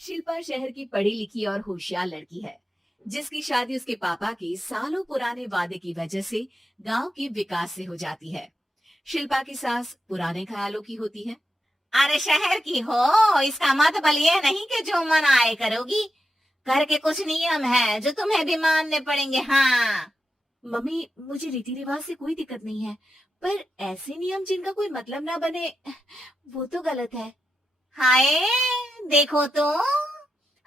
शिल्पा शहर की पढ़ी लिखी और होशियार लड़की है, जिसकी शादी उसके पापा के सालों पुराने वादे की वजह से गांव के विकास से हो जाती है। शिल्पा की सास पुराने ख्यालों की होती है। अरे शहर की हो, इसका मतलब ये नहीं कि जो मन आए करोगी। घर के कुछ नियम है जो तुम्हें भी मानने पड़ेंगे। हाँ। मम्मी, मुझे रीति रिवाज से कोई दिक्कत नहीं है, पर ऐसे नियम जिनका कोई मतलब ना बने, वो तो गलत है। हाय, देखो तो।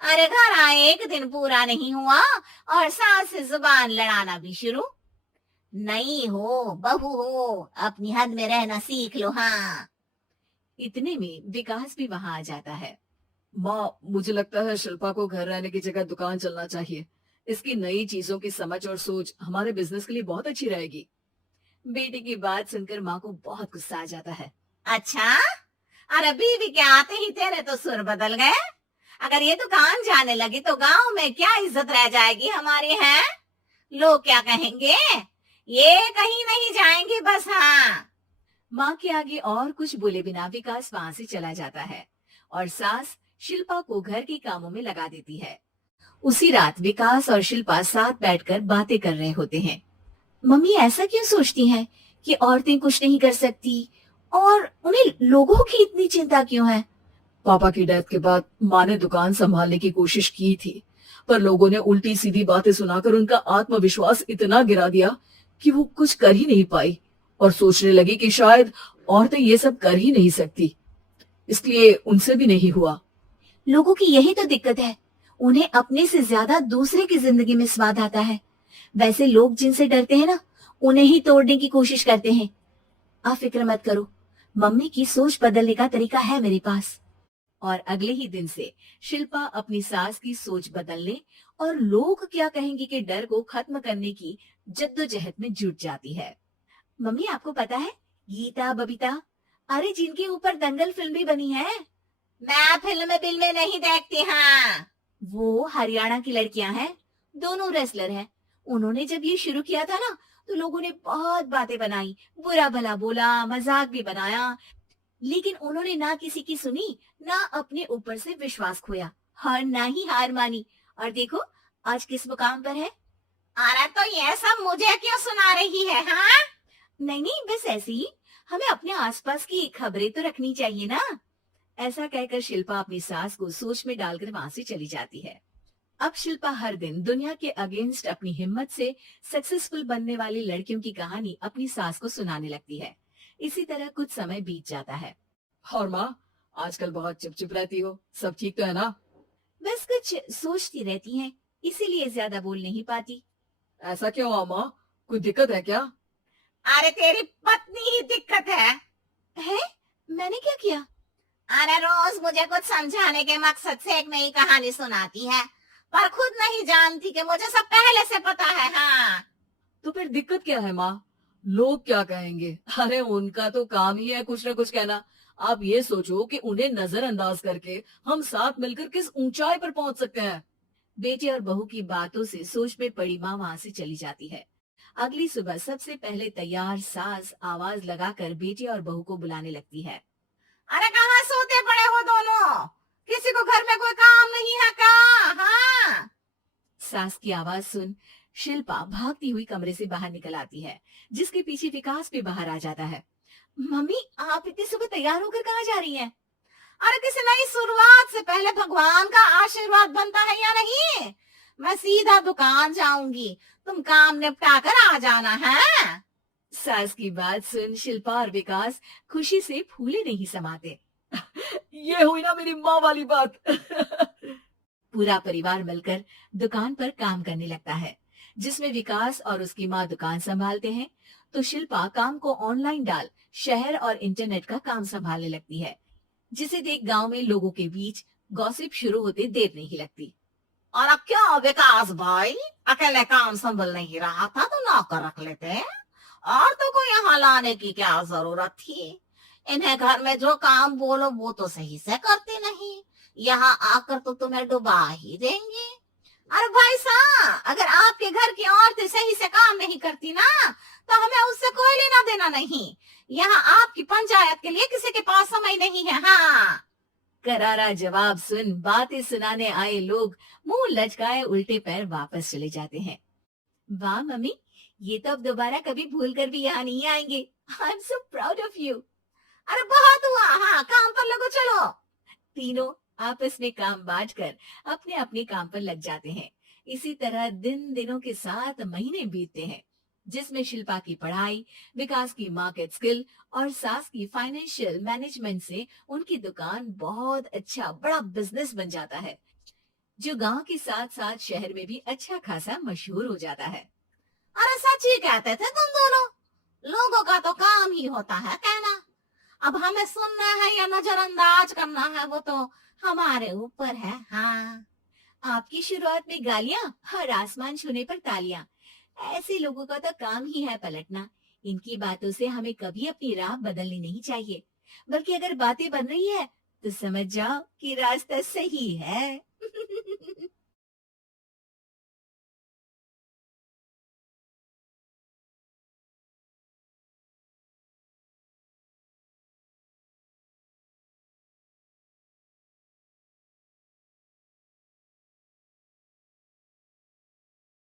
अरे घर आए एक दिन पूरा नहीं हुआ और सास से जुबान लड़ाना भी शुरू। नहीं हो, बहू हो, अपनी हद में रहना सीख लो। हाँ। इतने में विकास भी वहां आ जाता है। माँ, मुझे लगता है शिल्पा को घर रहने की जगह दुकान चलना चाहिए। इसकी नई चीजों की समझ और सोच हमारे बिजनेस के लिए बहुत अच्छी रहेगी। बेटे की बात सुनकर माँ को बहुत गुस्सा आ जाता है। अच्छा, अरे बीवी के आते ही तेरे तो सुर बदल गए। अगर ये दुकान जाने लगी तो गांव में क्या इज्जत रह जाएगी हमारी है? लोग क्या कहेंगे? ये कहीं नहीं जाएंगे बस। हाँ। माँ के आगे और कुछ बोले बिना विकास वहां से चला जाता है और सास शिल्पा को घर के कामों में लगा देती है। उसी रात विकास और शिल्पा साथ बैठकर बातें कर रहे होते हैं। मम्मी ऐसा क्यों सोचती हैं कि औरतें कुछ नहीं कर सकती, और उन्हें लोगों की इतनी चिंता क्यों है? पापा की डेथ के बाद माँ ने दुकान संभालने की कोशिश की थी, पर लोगों ने उल्टी सीधी बातें सुनाकर उनका आत्मविश्वास इतना गिरा दिया कि वो कुछ कर ही नहीं पाई और सोचने लगी कि शायद औरतें ये सब कर ही नहीं सकती, इसलिए उनसे भी नहीं हुआ। लोगों की यही तो दिक्कत है, उन्हें अपने से ज्यादा दूसरे की जिंदगी में स्वाद आता है। वैसे लोग जिनसे डरते हैं ना, उन्हें ही तोड़ने की कोशिश करते हैं। आप फिक्र मत करो, मम्मी की सोच बदलने का तरीका है मेरे पास। और अगले ही दिन से शिल्पा अपनी सास की सोच बदलने और लोग क्या कहेंगे के डर को खत्म करने की जद्दोजहद में जुट जाती है। मम्मी, आपको पता है गीता, बबीता, अरे जिनके ऊपर दंगल फिल्म भी बनी है। मैं फिल्में नहीं देखती। हाँ। वो हरियाणा की लड़कियां हैं, दोनों रेसलर हैं। उन्होंने जब ये शुरू किया था ना, तो लोगों ने बहुत बातें बनाई, बुरा भला बोला, मजाक भी बनाया, लेकिन उन्होंने ना किसी की सुनी, ना अपने ऊपर से विश्वास खोया और ना ही हार मानी। और देखो आज किस मुकाम पर है। अरे तो ये सब मुझे क्यों सुना रही है? हाँ। नहीं नहीं, बस ऐसे ही, हमें अपने आसपास की खबरें तो रखनी चाहिए ना। ऐसा कहकर शिल्पा अपनी सास को सोच में डालकर वहां से चली जाती है। अब शिल्पा हर दिन दुनिया के अगेंस्ट अपनी हिम्मत से सक्सेसफुल बनने वाली लड़कियों की कहानी अपनी सास को सुनाने लगती है। इसी तरह कुछ समय बीत जाता है। और माँ, आजकल बहुत चुप रहती हो, सब ठीक तो है ना? बस कुछ सोचती रहती हैं, इसीलिए ज्यादा बोल नहीं पाती। ऐसा क्यों माँ, कोई दिक्कत है क्या? अरे तेरी पत्नी ही दिक्कत है? मैंने क्या किया? अरे रोज मुझे कुछ समझाने के मकसद से एक नई कहानी सुनाती है, पर खुद नहीं जानती कि मुझे सब पहले से पता है। हाँ। तो फिर दिक्कत क्या है माँ? लोग क्या कहेंगे? अरे उनका तो काम ही है कुछ ना कुछ कहना। आप ये सोचो कि उन्हें नजरअंदाज करके हम साथ मिलकर किस ऊंचाई पर पहुंच सकते हैं। बेटे और बहू की बातों से सोच में पड़ी माँ वहां से चली जाती है। अगली सुबह सबसे पहले तैयार सास आवाज लगाकर बेटे और बहू को बुलाने लगती है। अरे कहाँ सोते पड़े हो दोनों? किसी को घर में कोई काम नहीं है क्या? हाँ। सास की आवाज सुन शिल्पा भागती हुई कमरे से बाहर निकल आती है, जिसके पीछे विकास भी बाहर आ जाता है। मम्मी, आप इतनी सुबह तैयार होकर कहाँ जा रही हैं? अरे किसी नई शुरुआत से पहले भगवान का आशीर्वाद बनता है या नहीं? मैं सीधा दुकान जाऊंगी, तुम काम निपटा कर आ जाना है। सास की बात सुन शिल्पा और विकास खुशी से फूले नहीं समाते। ये हुई ना मेरी माँ वाली बात। पूरा परिवार मिलकर दुकान पर काम करने लगता है, जिसमें विकास और उसकी माँ दुकान संभालते हैं, तो शिल्पा काम को ऑनलाइन डाल शहर और इंटरनेट का काम संभालने लगती है, जिसे देख गांव में लोगों के बीच गॉसिप शुरू होते देर नहीं लगती। और अब क्या विकास भाई, अकेले काम संभल नहीं रहा था तो नौकर रख लेते, और तो कोई यहाँ लाने की क्या जरूरत थी? इन्हें घर में जो काम बोलो वो तो सही से करती नहीं, यहाँ आकर तो तुम्हें डुबा ही देंगी। अरे भाई साहब, अगर आपके घर की औरतें सही से काम नहीं करती ना, तो हमें उससे कोई लेना देना नहीं। यहाँ आपकी पंचायत के लिए किसी के पास समय नहीं है। हाँ। करारा जवाब सुन बातें सुनाने आए लोग मुंह लटकाए उल्टे पैर वापस चले जाते हैं। वाह मम्मी, ये तो अब दोबारा कभी भूल कर भी यहाँ नहीं आएंगे। I am so proud of you. अरे बहुत हुआ, हाँ काम पर लगो चलो। तीनों आपस में काम बांटकर अपने अपने काम पर लग जाते हैं। इसी तरह दिन दिनों के साथ महीने बीतते हैं, जिसमें शिल्पा की पढ़ाई, विकास की मार्केट स्किल और सास की फाइनेंशियल मैनेजमेंट से उनकी दुकान बहुत अच्छा बड़ा बिजनेस बन जाता है, जो गांव के साथ साथ शहर में भी अच्छा खासा मशहूर हो जाता है। अरे सच ही कहते थे तुम दोनों, लोगों का तो काम ही होता है कहना। अब हमें सुनना है या नजरअंदाज करना है वो तो हमारे ऊपर है। हाँ आपकी शुरुआत में गालियां और आसमान छूने पर तालियां, ऐसे लोगों का तो काम ही है पलटना। इनकी बातों से हमें कभी अपनी राह बदलनी नहीं चाहिए, बल्कि अगर बातें बन रही है तो समझ जाओ कि रास्ता सही है।